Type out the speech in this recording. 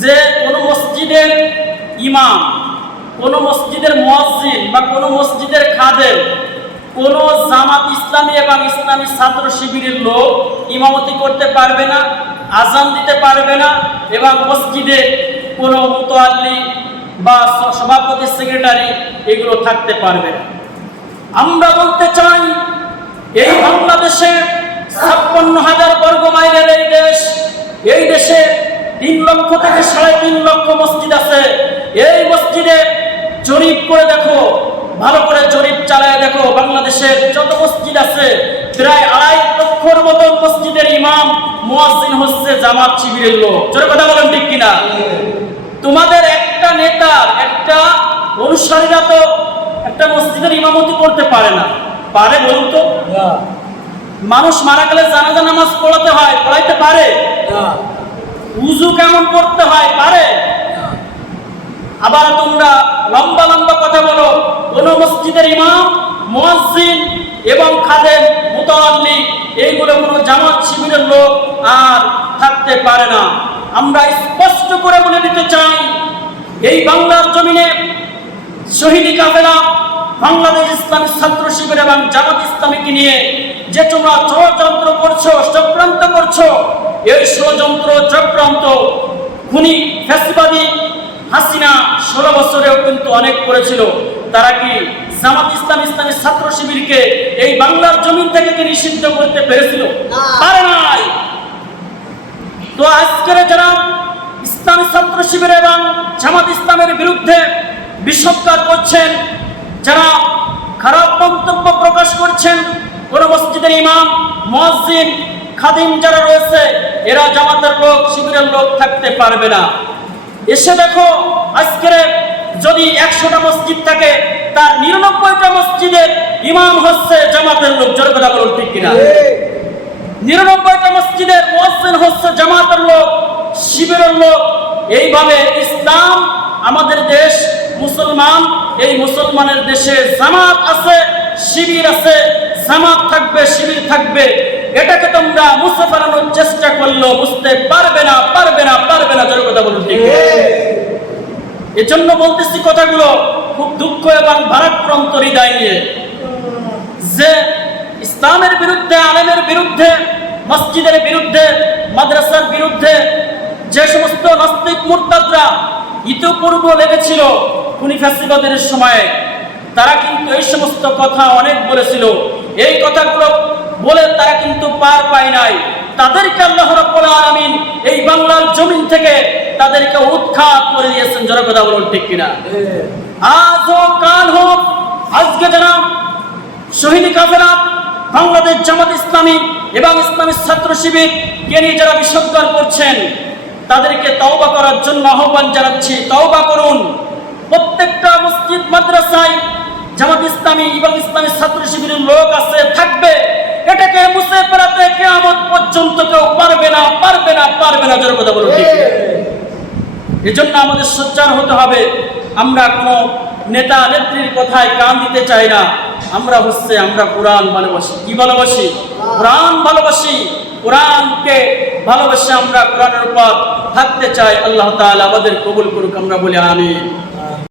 যে কোনো মসজিদের ইমাম, কোনো মসজিদের মসজিদ বা কোনো মসজিদের খাদেম, কোনো জামাত ইসলামী এবং ইসলামী ছাত্র শিবিরের লোক ইমামতি করতে পারবে না, আজান দিতে পারবে না এবং মসজিদে কোনো মুতোয়াল্লি বা সভাপতি, সেক্রেটারি এগুলো থাকতে পারবে না। আমরা বলতে চাই, এই বাংলাদেশে ছাপ্পান্ন হাজার বর্গ মাইলের এই দেশ লক্ষ থেকে সাড়ে তিন লক্ষ মসজিদ আছে। এই মসজিদে জরিপ করে দেখো ভালো করে জরিপ চালায় দেখো বাংলাদেশের যত মসজিদ আছে প্রায় আড়াই লক্ষর মতন মসজিদের ইমাম মুয়াজ্জিন হচ্ছে জামাত শিবিরের লোক। জোরে কথা বলেন ঠিক কিনা? তোমাদের একটা নেতা একটা অনুসারীরা তো একটা মসজিদের ইমামতি করতে পারে না। পারে বলুন তো? মানুষ মারা গেলে জানাজা নামাজ পড়াতে হয় পড়াইতে পারে? উজু কেমন করতে হয় পারে? আবার তোমরা লম্বা লম্বা কথা বলো। কোন মসজিদের ইমাম, মুয়াজ্জিন এবং খাদেম মুতাল্লি এইগুলো কোনো জামাত শিবিরের লোক আর থাকতে পারে না। আমরা স্পষ্ট করে বলে দিতে চাই, এই বাংলার জমিনে শহীদি কাফেলা, বাংলাদেশ ইসলামী ছাত্র শিবির এবং জামাত ইসলামীকে নিয়ে যে তোমরা ষড়যন্ত্র এই ষড়যন্ত্র চক্রান্ত খুনি ফ্যাসিবাদী হাসিনা ষোলো বছরেও কিন্তু অনেক করেছিল। তারা কি জামাত ইসলাম ইসলামী ছাত্র শিবিরকে এই বাংলার জমিন থেকে কি নিষিদ্ধ করতে পেরেছিল? পারে নাই। তো আজকের যারা ইসলামী ছাত্র শিবির এবং জামাত ইসলামের বিরুদ্ধে বিষৎকার করছেন যারা খারাপ মন্তব্য প্রকাশ করছেন কোন মসজিদের ইমাম মসজিদ খাদিম যারা রয়েছে এরা জামাতের লোক, শিবিরের লোক থাকতে পারবে না। এসে দেখো, আজকের যদি একশোটা মসজিদ থাকে, তার নিরানব্বইটা মসজিদের ইমাম হচ্ছে জামাতের লোক। জোরে কথা বলুন ঠিক কিনা? নিরানব্বইটা মসজিদের মুয়াজ্জিন হচ্ছে জামাতের লোক, শিবিরের লোক। এইভাবে ইসলাম, আমাদের দেশ মুসলমান, এই মুসলমানের দেশে জামাত আছে, শিবির আছে, জামাত থাকবে, শিবির থাকবে। এটাকে তোমরা মুছে ফেলানোর চেষ্টা করল বুঝতে পারবে না পারবে না পারবে না, জোরে কথা বলুন ঠিক এজন্য বলতেছি কথাগুলো খুব দুঃখ এবং ভারাক্রান্ত হৃদয় নিয়ে। যে ইসলামের বিরুদ্ধে, আলেমের বিরুদ্ধে, মসজিদের বিরুদ্ধে, মাদ্রাসার বিরুদ্ধে যে সমস্ত নাস্তিক মুরতাদরা ইতপূর্ব লেগেছিল খুনি ফ্যাসিবাদের সময়ে, তারা কিন্তু এই সমস্ত কথা অনেক বলেছিল। এই কথাগুলো বলে তারা কিন্তু পার পায় নাই। তাদেরকে আল্লাহ রাব্বুল আলামিন এই বাংলার জমিন থেকে তাদেরকে উৎখাত করে দিয়েছেন। যারা কথা বলুন ঠিক কিনা? আজ হোক কাল হোক, আজকে যারা শহীদ কাফেলা বাংলাদেশ জামাত ইসলামী এবং ইসলামী ছাত্র শিবির কে নিয়ে যারা বিষদ্গার করছেন, তাদেরকে তওবা করার জন্য আহ্বান জানাচ্ছি। তওবা করুন। প্রত্যেকটা মসজিদ, মাদ্রাসায় জামাত ইসলামী এবং ইসলামী ছাত্র শিবিরের লোক আছে, থাকবে। এটাকে মুছে ফেরাতে কেয়ামত পর্যন্ত কেউ পারবে না পারবে না পারবে না। যার কথা বলো ঠিক এজন্য আমাদের সোচ্চার হতে হবে, আমরা কোনো নেতা নেত্রীর কথায় কান দিতে চাই না। আমরা হচ্ছে, আমরা কোরআন ভালোবাসি। কি ভালোবাসি? কোরআন ভালোবাসি। কোরআনকে ভালোবাসে আমরা কোরআনের উপর থাকতে চাই। আল্লাহ তাআলা আমাদের কবুল করুক, আমরা বলি আমিন।